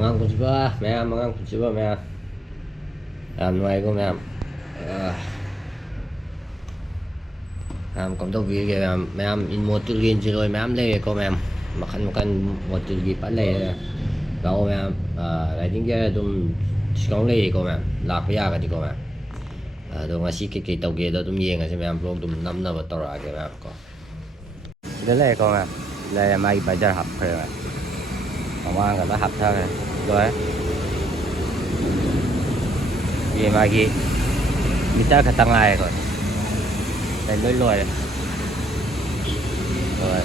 Mga kunjiba, ma'am, mga kunjiba, ma'am. Nuôi của ma'am. Ma'am cầm tàu vi kìa ma'am, ma'am in một chữ liền chỉ rồi ma'am lấy cô ma'am. Makan một chữ gì bắt lấy. Đâu ma'am, lại tiếng kia tụm con lấy cô ma'am, lạc bây giờ cái gì cô ma'am. Tụm ngasih cái tàu kia đó tụm yên cái ma'am, belum tụm năm năm betul lagi ma'am cô. Đây lấy cô ma'am, lấy mai bajar hấp thôi ma'am. Mama cái đó hấp thôi rồi. Vì mà gì người ta khả tăng lại rồi đây lôi lôi rồi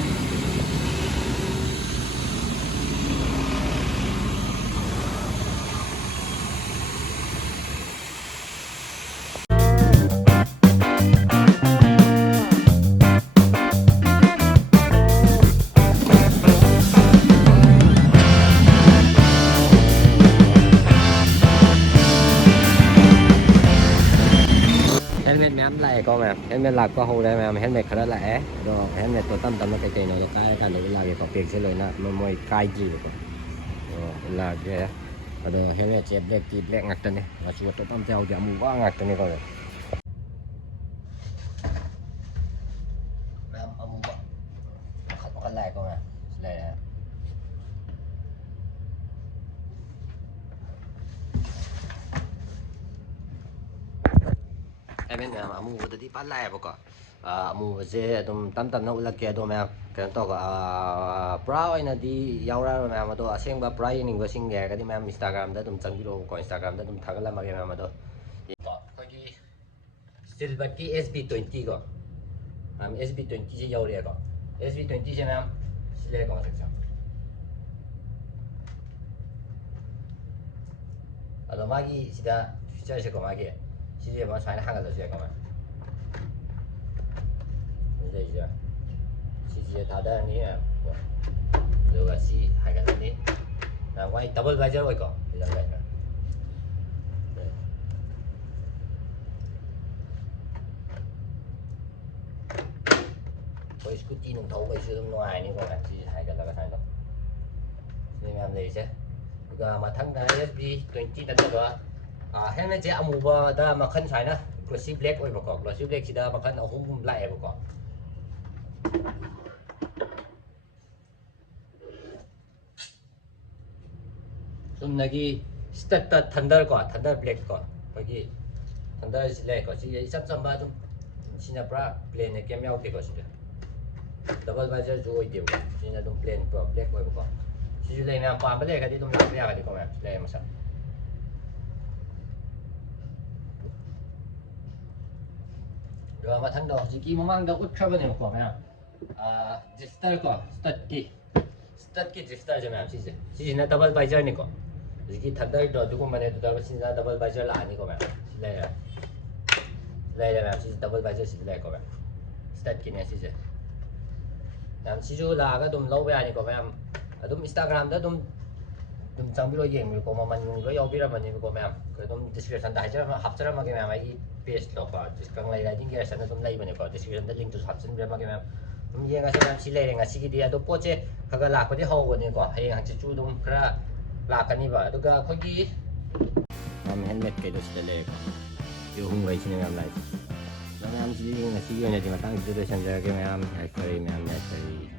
helmet ma'am lại con ma'am helmet lạc qua hầu đây ma'am helmet khá là lẻ rồi helmet tôi tâm tâm nó cái nó cái nó là cái có việc sẽ lời nè mà môi cái gì rồi là cái rồi helmet chép đẹp thì lẹ ngặt này và chuột tôi tâm theo thì mù quá ngặt này rồi ma'am mù quá không có lại con ma'am lại em bên ma'am mù vừa đi bắt lại bọc mù về tụm tâm tâm nó là kia đồ ma'am cái đó có brow này đi giàu ra rồi ma'am đó xem ba brow này có xin nghe cái đi ma'am Instagram đó tụm chẳng video có Instagram đó tụm thằng làm cái ma'am đó coi cái silver cái SB20 có ma'am SB20 chỉ giàu đấy có SB20 chứ ma'am sẽ có được sao đó magi sẽ chơi sẽ có magi sẽ mà xài hàng cái đó sẽ có ma'am đây chưa chị tháo ra ní à rồi là chị hai cái ní là quay double visor rồi có thì làm này với scooty nông thấu với sự ngoài ní còn chị hai cái là cái này đâu nên làm gì chứ mà thằng này SB20 đặt đó helmet chị ông mua đó mà khăn xài nữa glossy black rồi mà có glossy black chị đó mà khăn ông không lại mà có 좀 여기 스타트 단달 블랙 거 거기 단달 슬랙 거 지금 이삼삼바 좀 진짜 브라 플레인에 깨면 될 것이죠 더블 바이저 주고 있대요 진짜 좀 플레인 거 블랙 거 이거 시줄레는 빠 블랙 가디 좀 나쁘야 가디 거면 슬랙 마사 rồi mà thằng đầu chỉ kia mang đầu ultra bên này một quả phải không G-Star có Star ki G-Star cho mày chị nó double visor này có cái thằng đây rồi tôi cũng mà này tôi xin ra double visor lại này có mày đây là mày chị double visor xin đây có mày Star ki này chị làm chị chú là cái tụm lâu về này có mày tụm Instagram đó tụm trong video game mình có mà mình có yêu video mình có mày cái tụm description đại cho mà hấp dẫn mà cái mày cái page đó có chỉ cần lấy lại những cái sản phẩm lấy mình có description đó link to hấp dẫn mà cái mày 이게 가서 실내에 가시기 뒤에도 뽀제 그거 라코디 하고니까 하여 같이 주동 그라 라카니 봐 누가 거기 헬멧 깨도 실내에 요 홍보에 진행함 라이프 너무 함지 지금 시기원에 지금 땅 주도 현장에 매암 할 거리 매암 할 거리